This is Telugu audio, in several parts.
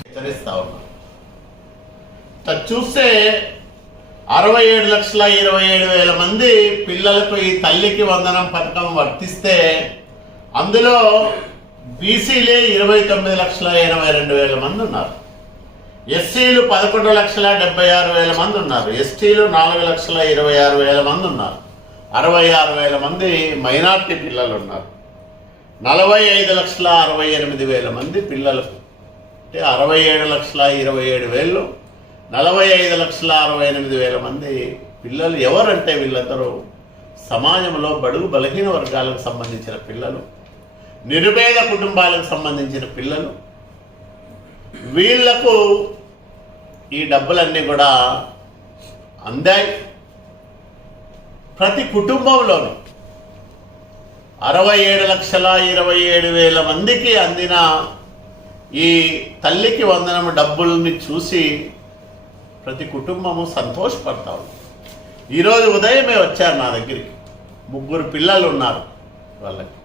హెచ్చరిస్తా ఉన్నా చూస్తే అరవై ఏడు లక్షల ఇరవై ఏడు వేల మంది పిల్లలకు ఈ తల్లికి వందనం పథకం వర్తిస్తే అందులో బీసీలే ఇరవై తొమ్మిది లక్షల ఎనభై రెండు వేల మంది ఉన్నారు. ఎస్సీలు పదకొండు లక్షల డెబ్బై ఆరు వేల మంది ఉన్నారు. ఎస్టీలు నాలుగు లక్షల ఇరవై ఆరు వేల మంది ఉన్నారు. అరవై ఆరు వేల మంది మైనార్టీ పిల్లలు ఉన్నారు. నలభై ఐదు లక్షల అరవై ఎనిమిది వేల మంది పిల్లలకు అంటే అరవై ఏడు లక్షల ఇరవై ఏడు వేలు నలభై ఐదు లక్షల అరవై ఎనిమిది వేల మంది పిల్లలు ఎవరంటే వీళ్ళందరూ? సమాజంలో బడుగు బలహీన వర్గాలకు సంబంధించిన పిల్లలు నిరుపేద కుటుంబాలకు సంబంధించిన పిల్లలు. వీళ్ళకు ఈ డబ్బులన్నీ కూడా అందాయి. ప్రతి కుటుంబంలోనూ అరవై ఏడు లక్షల ఇరవై ఏడు వేల మందికి అందిన ఈ తల్లికి వందనం డబ్బుల్ని చూసి ప్రతి కుటుంబము సంతోషపడతా ఉంది ఈరోజు ఉదయమే వచ్చారు నా దగ్గరికి. ముగ్గురు పిల్లలు ఉన్నారు వాళ్ళకి.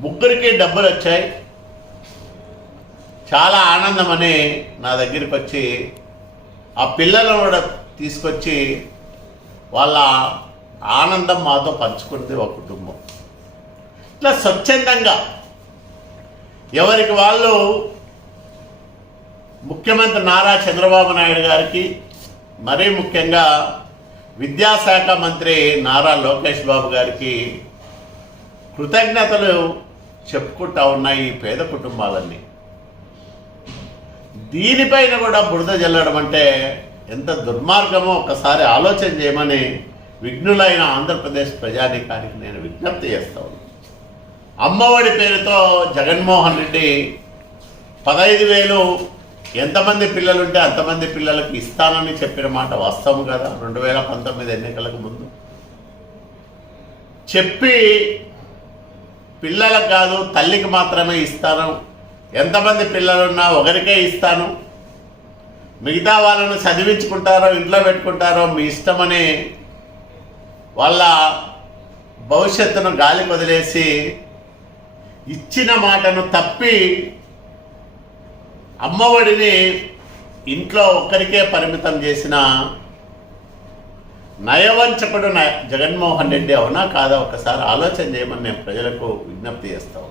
ముగ్గురికి డబ్బులు వచ్చాయి. చాలా ఆనందమని నా దగ్గరికి వచ్చి ఆ పిల్లలను కూడా తీసుకొచ్చి వాళ్ళ ఆనందం మాతో పంచుకుంది ఒక కుటుంబం. ఇట్లా స్వచ్ఛందంగా ఎవరికి వాళ్ళు ముఖ్యమంత్రి నారా చంద్రబాబు నాయుడు గారికి మరీ ముఖ్యంగా విద్యాశాఖ మంత్రి నారా లోకేష్ బాబు గారికి కృతజ్ఞతలు చెప్పుకుంటా ఉన్నాయి ఈ పేద కుటుంబాలన్నీ. దీనిపైన కూడా బురద జల్లడం అంటే ఎంత దుర్మార్గమో ఒకసారి ఆలోచన చేయమని విఘ్నులైన ఆంధ్రప్రదేశ్ ప్రజానీకానికి నేను విజ్ఞప్తి చేస్తా అమ్మఒడి పేరుతో జగన్మోహన్ రెడ్డి పదహైదు వేలు ఎంతమంది పిల్లలుంటే అంతమంది పిల్లలకు ఇస్తానని చెప్పిన మాట వాస్తవం కదా? రెండు వేల పంతొమ్మిది ఎన్నికలకు ముందు. చెప్పి పిల్లలకు కాదు తల్లికి మాత్రమే ఇస్తాను ఎంతమంది పిల్లలున్నా ఒకరికే ఇస్తాను. మిగతా వాళ్ళను చదివించుకుంటారో ఇంట్లో పెట్టుకుంటారో మీ ఇష్టమని వాళ్ళ భవిష్యత్తును గాలి వదిలేసి ఇచ్చిన మాటను తప్పి అమ్మఒడిని ఇంట్లో ఒక్కరికే పరిమితం చేసిన నయవంచకుడు న జగన్మోహన్ రెడ్డి అవునా కాదా? ఒకసారి ఆలోచన చేయమని నేను ప్రజలకు విజ్ఞప్తి చేస్తాం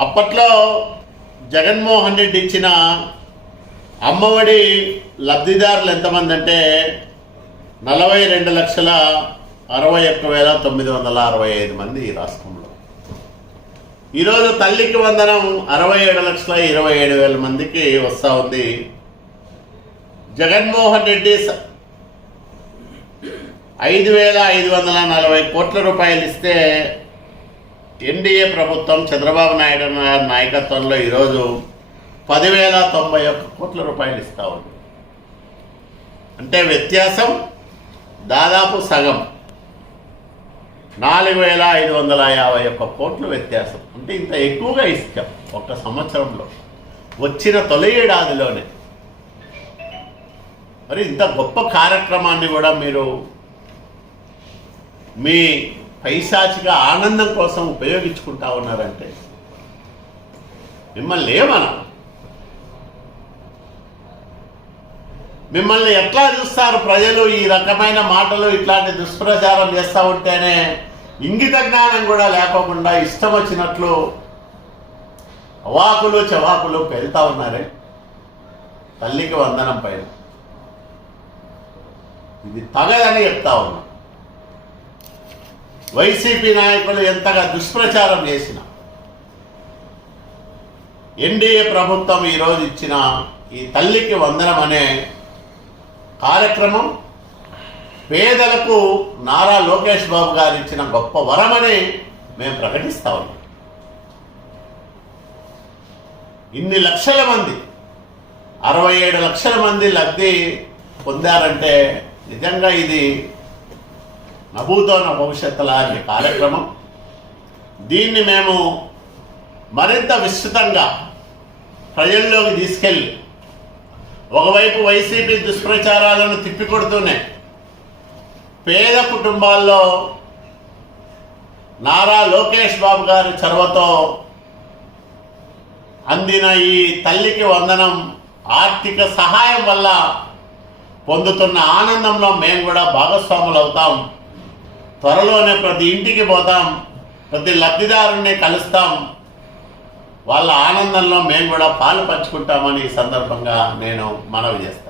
అప్పట్లో జగన్మోహన్ రెడ్డి ఇచ్చిన అమ్మఒడి లబ్ధిదారులు ఎంతమంది అంటే నలభై రెండు లక్షల అరవై ఒక్క వేల తొమ్మిది వందల అరవై ఐదు మంది ఈ రాష్ట్రంలో. ఈరోజు తల్లికి వందనం అరవై ఏడు లక్షల ఇరవై ఏడు వేల మందికి వస్తూ ఉంది. జగన్మోహన్ రెడ్డి స- ఐదు వేల ఐదు వందల నలభై కోట్ల రూపాయలు ఇస్తే ఎన్డీఏ ప్రభుత్వం చంద్రబాబు నాయుడు నాయకత్వంలో ఈరోజు పదివేల తొంభై ఒక్క కోట్ల రూపాయలు ఇస్తూ ఉంది. అంటే వ్యత్యాసం దాదాపు సగం. నాలుగు వేల ఐదు వందల యాభై ఒక్క కోట్ల వ్యత్యాసం. అంటే ఇంత ఎక్కువగా ఇస్తాం ఒక్క సంవత్సరంలో. వచ్చిన తొలి ఏడాదిలోనే. మరి ఇంత గొప్ప కార్యక్రమాన్ని కూడా మీరు మీ పైశాచిక ఆనందం కోసం ఉపయోగించుకుంటా ఉన్నారంటే మిమ్మల్ని ఏమనా? మిమ్మల్ని ఎట్లా చూస్తారు ప్రజలు ఈ రకమైన మాటలు ఇట్లాంటి దుష్ప్రచారం చేస్తూ ఉంటేనే ఇంగిత జ్ఞానం కూడా లేకోకుండా ఇష్టం వచ్చినట్లు అవాకులు చవాకులు పెళ్తా ఉన్నారే? తల్లికి వందనం పైన. ఇది తగదని చెప్తా ఉన్నా. వైసీపీ నాయకులు ఎంతగా దుష్ప్రచారం చేసిన ఎన్డీఏ ప్రభుత్వం ఈరోజు ఇచ్చిన ఈ తల్లికి వందనం అనే కార్యక్రమం పేదలకు నారా లోకేష్ బాబు గారు ఇచ్చిన గొప్ప వరమని మేము ప్రకటిస్తా ఉన్నాం. ఇన్ని లక్షల మంది అరవై ఏడు లక్షల మంది లబ్ధి పొందారంటే నిజంగా ఇది నభూతోన భవిష్యత్తు లాంటి కార్యక్రమం. దీన్ని మేము మరింత విస్తృతంగా ప్రజల్లోకి తీసుకెళ్ళి ఒకవైపు వైసీపీ దుష్ప్రచారాలను తిప్పికొడుతూనే పేద కుటుంబాల్లో నారా లోకేష్ బాబు గారి చొరవతో అందిన ఈ తల్లికి వందనం ఆర్థిక సహాయం వల్ల పొందుతున్న ఆనందంలో మేము కూడా భాగస్వాములు అవుతాం త్వరలోనే ప్రతి ఇంటికి పోతాం ప్రతి లబ్ధిదారుణ్ణి కలుస్తాం. వాళ్ళ ఆనందంలో మేము కూడా పాలు పంచుకుంటామని ఈ సందర్భంగా నేను మనవి చేస్తాను.